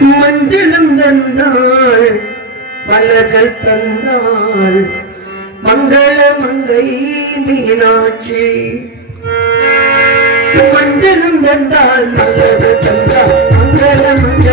மஞ்சளம் தந்தாள் மலர்கள் தந்தாள். மங்கள மங்கை மீனாட்சி. மஞ்சளம் தந்தாள் மலர்கள் தந்தாள். மங்கள மங்கை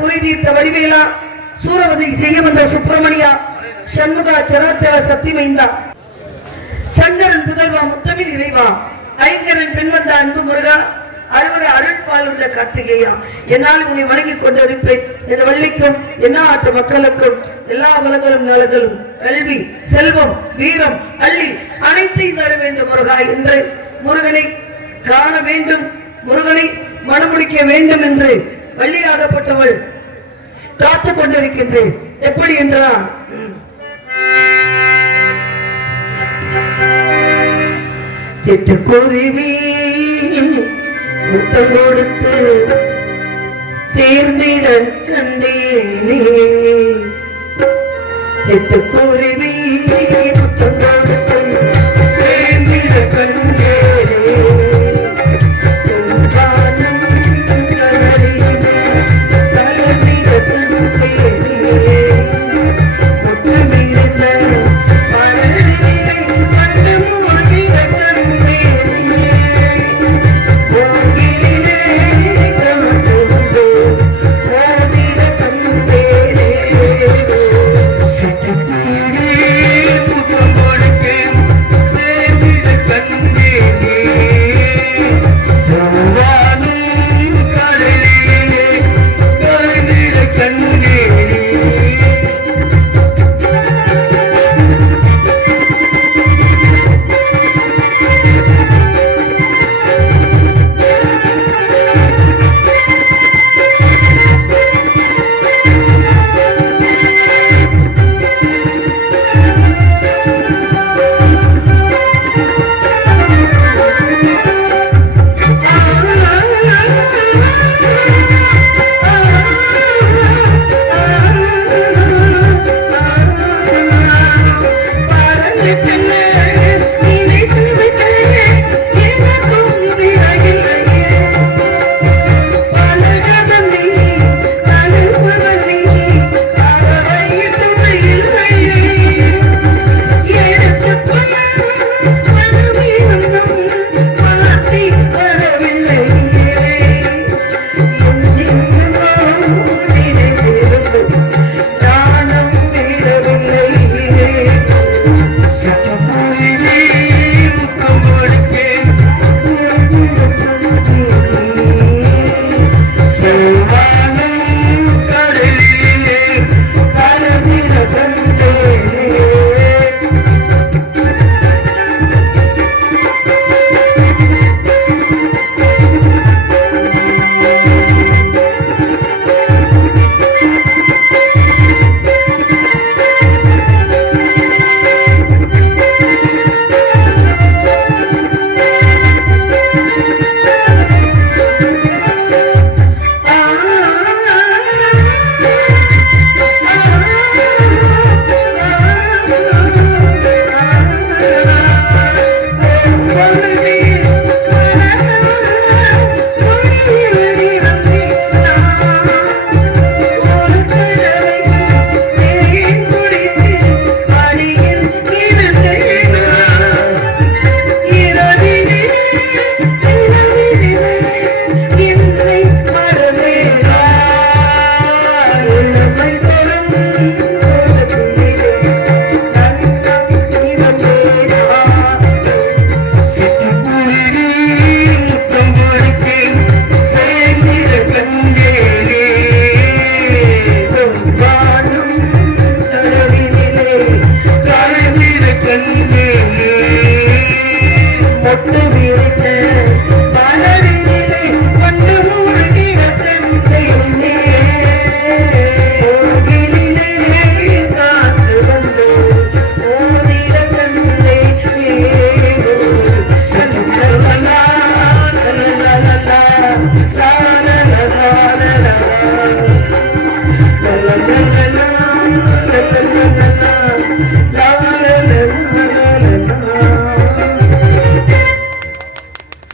குறை தீர்த்த வடிவேலா சூரவதி செய்ய வந்த சுப்பிரமணியா சண்முகா சராச்சர சத்தியமைந்தா சங்கரன் புதல்வா முத்தமிழ் இறைவா ஐங்கரன் பின்வந்த அன்பு முருகா அறுவர அருள்பால் உள்ள கார்த்திகேயா. என்னால் உன்னை வணங்கி கொண்டிருப்பேன். என் வள்ளிக்கும் என்ன ஆற்ற மக்களுக்கும் எல்லா உலகளும் நலகளும் கல்வி செல்வம் வீரம் அள்ளி அனைத்தையும் தர வேண்டும் முருகா. என்று முருகனை காண வேண்டும் முருகனை மனமுடிக்க வேண்டும் என்று வெளியாகப்பட்டவள் காத்து கொண்டிருக்கின்றேன். எப்படி என்றா சிட்டுக்குருவி முத்தம் கொடுத்து சேர்ந்திட நீ சிட்டுக்குருவி It's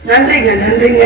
நன்றிங்க நன்றிங்க.